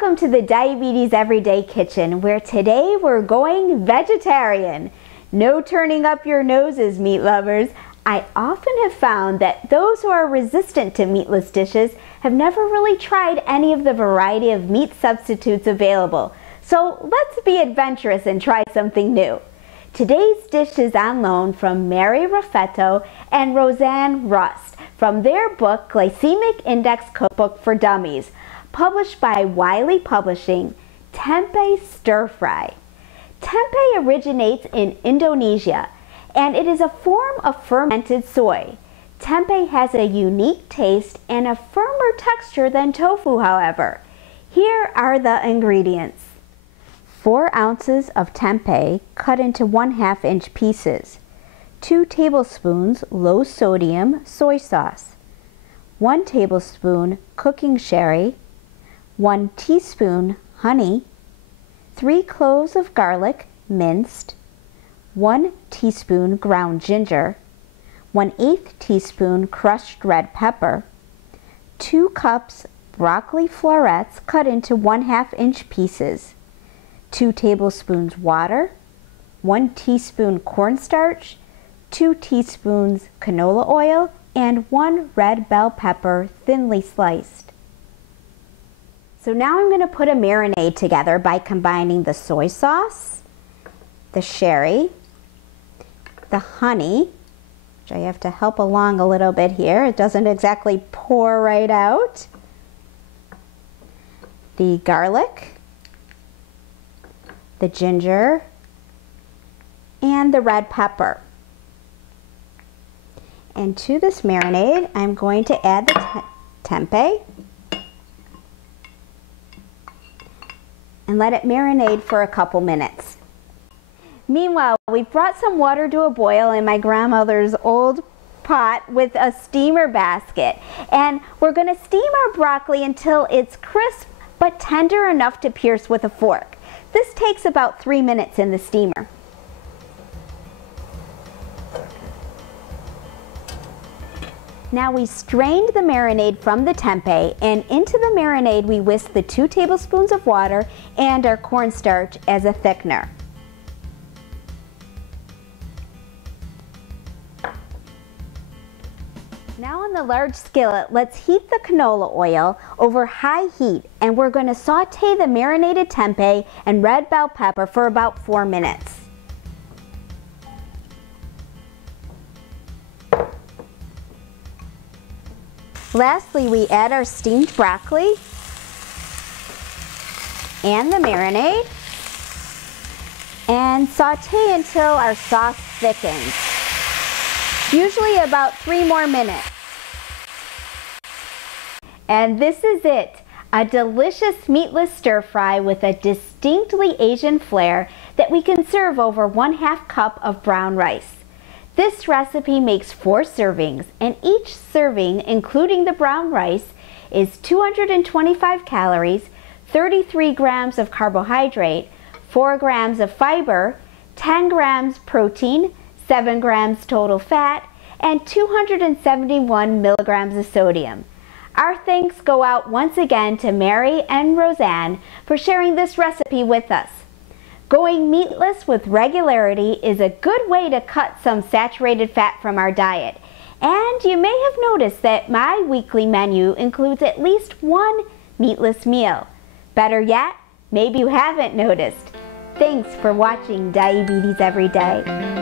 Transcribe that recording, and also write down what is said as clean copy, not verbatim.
Welcome to the Diabetes Everyday Kitchen, where today we're going vegetarian. No turning up your noses, meat lovers. I often have found that those who are resistant to meatless dishes have never really tried any of the variety of meat substitutes available. So let's be adventurous and try something new. Today's dish is on loan from Mary Raffetto and Roseanne Rust from their book Glycemic Index Cookbook for Dummies, published by Wiley Publishing, Tempeh Stir Fry. Tempeh originates in Indonesia, and it is a form of fermented soy. Tempeh has a unique taste and a firmer texture than tofu, however. Here are the ingredients. 4 ounces of tempeh cut into 1/2 inch pieces. 2 tablespoons low sodium soy sauce. 1 tablespoon cooking sherry. 1 teaspoon honey. 3 cloves of garlic minced. 1 teaspoon ground ginger. 1/8 teaspoon crushed red pepper. 2 cups broccoli florets cut into 1/2 inch pieces. 2 tablespoons water. 1 teaspoon cornstarch. 2 teaspoons canola oil, and 1 red bell pepper thinly sliced. So now I'm going to put a marinade together by combining the soy sauce, the sherry, the honey, which I have to help along a little bit here. It doesn't exactly pour right out. The garlic, the ginger, and the red pepper. And to this marinade, I'm going to add the tempeh and let it marinate for a couple minutes. Meanwhile, we've brought some water to a boil in my grandmother's old pot with a steamer basket. And we're going to steam our broccoli until it's crisp but tender enough to pierce with a fork. This takes about 3 minutes in the steamer. Now we strained the marinade from the tempeh, and into the marinade we whisked the 2 tablespoons of water and our cornstarch as a thickener. Now on the large skillet, let's heat the canola oil over high heat, and we're going to saute the marinated tempeh and red bell pepper for about 4 minutes. Lastly, we add our steamed broccoli and the marinade and saute until our sauce thickens, usually about 3 more minutes. And this is it, a delicious meatless stir fry with a distinctly Asian flair that we can serve over 1/2 cup of brown rice. This recipe makes 4 servings, and each serving, including the brown rice, is 225 calories, 33 grams of carbohydrate, 4 grams of fiber, 10 grams protein, 7 grams total fat, and 271 milligrams of sodium. Our thanks go out once again to Mary and Roseanne for sharing this recipe with us. Going meatless with regularity is a good way to cut some saturated fat from our diet. And you may have noticed that my weekly menu includes at least 1 meatless meal. Better yet, maybe you haven't noticed. Thanks for watching Diabetes Every Day.